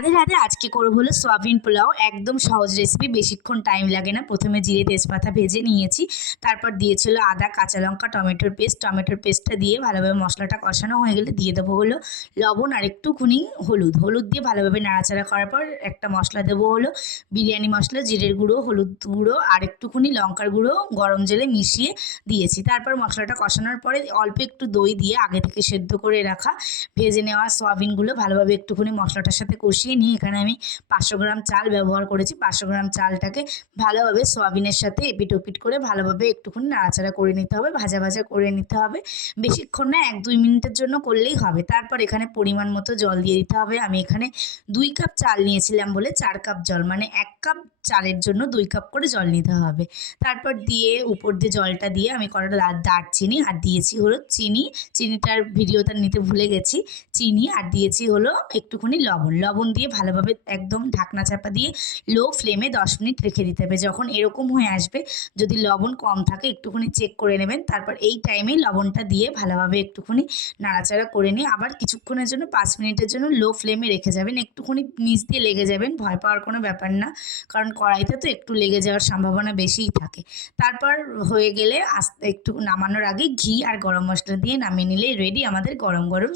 রাধে রাধে। আজকে করবো হলো সয়াবিন পোলাও। একদম সহজ রেসিপি, বেশিক্ষণ টাইম লাগে না। প্রথমে জিরে তেজপাতা ভেজে নিয়েছি, তারপর দিয়েছিল আদা, কাঁচা লঙ্কা, টমেটোর পেস্ট। টমেটোর পেস্টটা দিয়ে ভালোভাবে মশলাটা কষানো হয়ে গেলে দিয়ে দেবো হলো লবণ আর একটুখানি হলুদ। হলুদ দিয়ে ভালোভাবে নাড়াচাড়া করার পর একটা মশলা দেবো হলো বিরিয়ানি মশলা, জিরের গুঁড়ো, হলুদ গুঁড়ো আর একটুখানি লঙ্কার গুঁড়ো গরম জলে মিশিয়ে দিয়েছি। তারপর মশলাটা কষানোর পরে অল্প একটু দই দিয়ে আগে থেকে সেদ্ধ করে রাখা ভেজে নেওয়া সয়াবিনগুলো ভালোভাবে একটুখানি মশলাটার সাথে কষিয়ে নিয়ে এখানে আমি 500 গ্রাম চাল ব্যবহার করেছি। 500 গ্রাম চালটাকে ভালোভাবে সয়াবিনের সাথে এপিট ওপিট করে ভালোভাবে একটুখানি নাড়াচাড়া করে নিতে হবে, ভাজা ভাজা করে নিতে হবে। বেশিক্ষণ না, 1-2 মিনিটের জন্য করলেই হবে। তারপর এখানে পরিমাণ মতো জল দিয়ে দিতে হবে। আমি এখানে 2 কাপ চাল নিয়েছিলাম বলে 4 কাপ জল, মানে 1 কাপ চালের জন্য 2 কাপ করে জল নিতে হবে। তারপর দিয়ে উপর দিয়ে জলটা দিয়ে আমি কড়াটা দারচিনি আর দিয়েছি হলো চিনি। চিনিটার ভিডিওটা নিতে ভুলে গেছি। চিনি আর দিয়েছি হলো একটুখানি লবণ। লবণ দিয়ে ভালোভাবে একদম ঢাকনা চাপা দিয়ে লো ফ্লেমে 10 মিনিট রেখে দিতে হবে। যখন এরকম হয়ে আসবে, যদি লবণ কম থাকে একটুখানি চেক করে নেবেন। তারপর এই টাইমেই লবণটা দিয়ে ভালোভাবে একটুখানি নাড়াচাড়া করে নিয়ে আবার কিছুক্ষণের জন্য 5 মিনিটের জন্য লো ফ্লেমে রেখে যাবেন। একটুখানি নিচ দিয়ে লেগে যাবেন, ভয় পাওয়ার কোনো ব্যাপার না, কারণ কড়াইতে তো একটু লেগে যাওয়ার সম্ভাবনা বেশিই থাকে। তারপর হয়ে গেলে একটু নামানোর আগে ঘি আর গরম মশলা দিয়ে নামিয়ে নিলেই রেডি আমাদের গরম গরম